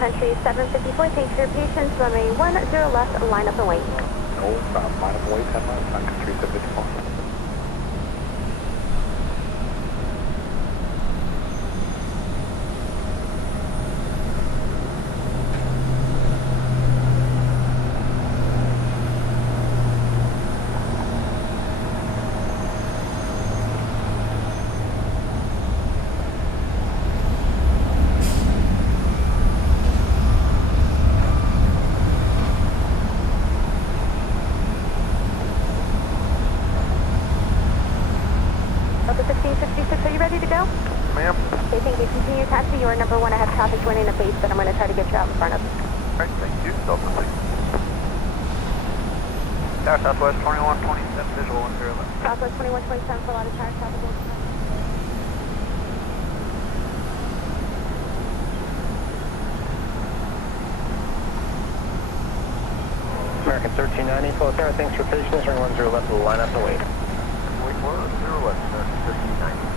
country 754, thanks for your patience. Runway 10 left, line up and wait. No problem, line up and wait, 10 miles, back country 754. Delta 1666, are you ready to go? Ma'am. Okay, thank you. Continue taxi. You are number 1. I have traffic joining the base that I'm going to try to get you out in front of. Alright, thank you. Delta 6. Tower Southwest 2127, visual 10 left. Southwest 2127 for a lot of tire traffic. American 1390, full Sarah, thanks for patience. Ring 10 left, will line up and wait. Wait for 0 left, American 1390.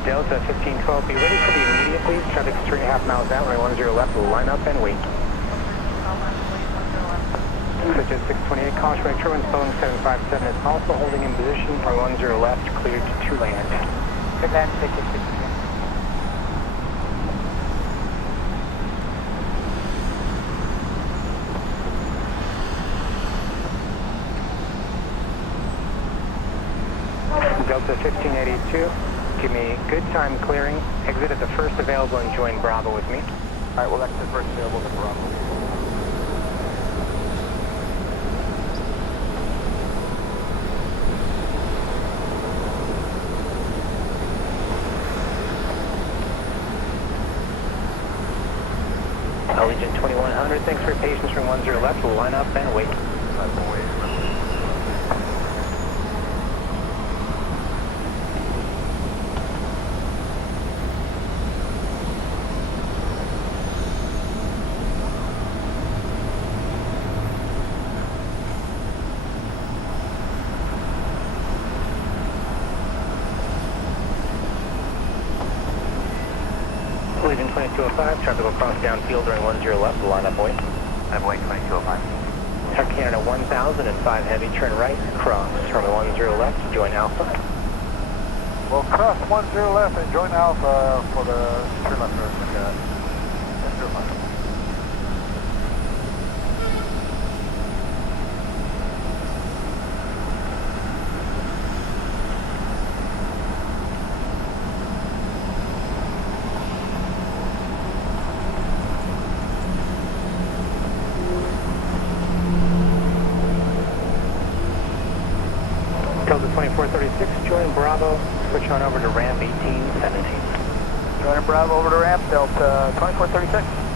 Delta 1512, be ready for the immediate, please. Traffic's 3.5 miles out, runway 10 left, will line up and wait. Switch at 628, caution right turn, Boeing 757 is also holding in position, runway 10 left, cleared to land. Good land, ticket 6. Delta 1582, give me good time clearing. Exit at the first available and join Bravo with me. Alright, we'll exit first available to Bravo. Allegiant 2100, thanks for your patience. Ring 10 left, we'll line up and wait. Allegiant 2205, traffic will cross downfield during 10 left, we'll line up and wait. I'm Boeing 2205. Air Canada 1000 and 5 heavy, turn right, cross, runway 10 left, join Alpha. We'll cross 10 left and join Alpha for the turn left, 10 left. Delta 2436, join Bravo, switch on over to ramp 1817. Joining Bravo over to ramp, Delta 2436.